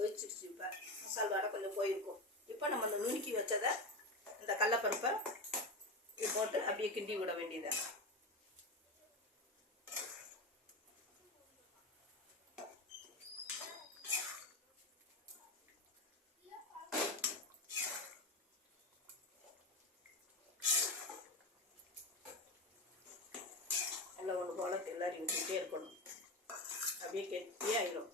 கொதிச்சிருச்சு. இப்போ மசால் வாடை கொஞ்சம் போயிருக்கும். இப்போ நம்ம இந்த நுணுக்கி வச்சதை இந்த கடலப்பருப்பை இது போட்டு அப்படியே கிண்டி விட வேண்டியதை. நல்லா ஒன்று போல கிளறி விட்டுட்டே இருக்கணும். அப்படியே கெட்டியாயிடும்.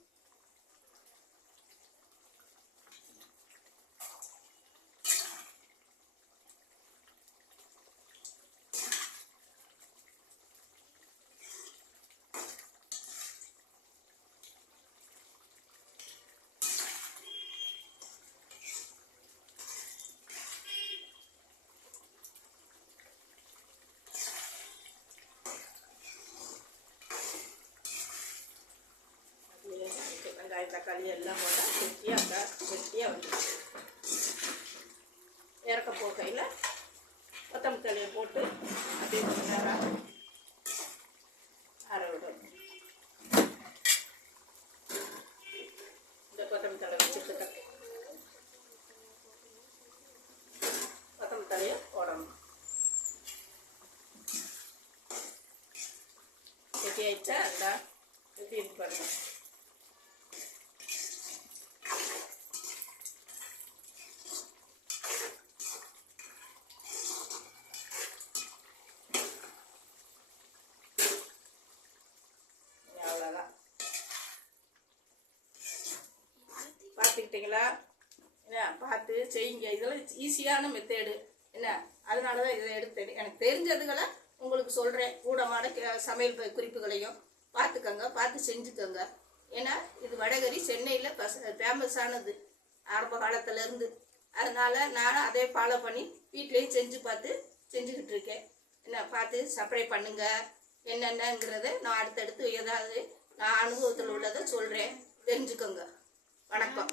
வெங்காயம் தக்காளி எல்லாம் போட்டால் கெட்டியாக வந்துடுச்சு. இறக்க போகையில் கொத்தமல்லி தழையை போட்டு அப்படியே கொஞ்சம் நேரம் ஆற விடணும். இந்த கொத்தமல்லி தழை வச்சுட்டு கொத்தமல்லி தழையை போடணும். கெட்டியாயிடுச்சா அந்த எப்படி இருக்கு பாருங்க. பார்த்துக்கிட்டீங்களா? என்ன பார்த்து செய்யுங்க. இதெல்லாம் ஈஸியான மெத்தேடு என்ன, அதனால தான் இதை எடுத்து எனக்கு தெரிஞ்சதுகளை உங்களுக்கு சொல்கிறேன். கூடமான சமையல் குறிப்புகளையும் பார்த்துக்கோங்க, பார்த்து செஞ்சுக்கோங்க. ஏன்னா இது வடகறி சென்னையில் ஃபேமஸானது ஆரம்ப காலத்துலேருந்து. அதனால் நானும் அதே ஃபாலோ பண்ணி வீட்லேயும் செஞ்சு பார்த்து செஞ்சுக்கிட்டு இருக்கேன். என்ன பார்த்து சப்ஸ்கிரைப் பண்ணுங்கள். என்னென்னங்கிறத நான் அடுத்தடுத்து ஏதாவது நான் அனுபவத்தில் உள்ளதை சொல்கிறேன், தெரிஞ்சுக்கோங்க. வணக்கம்.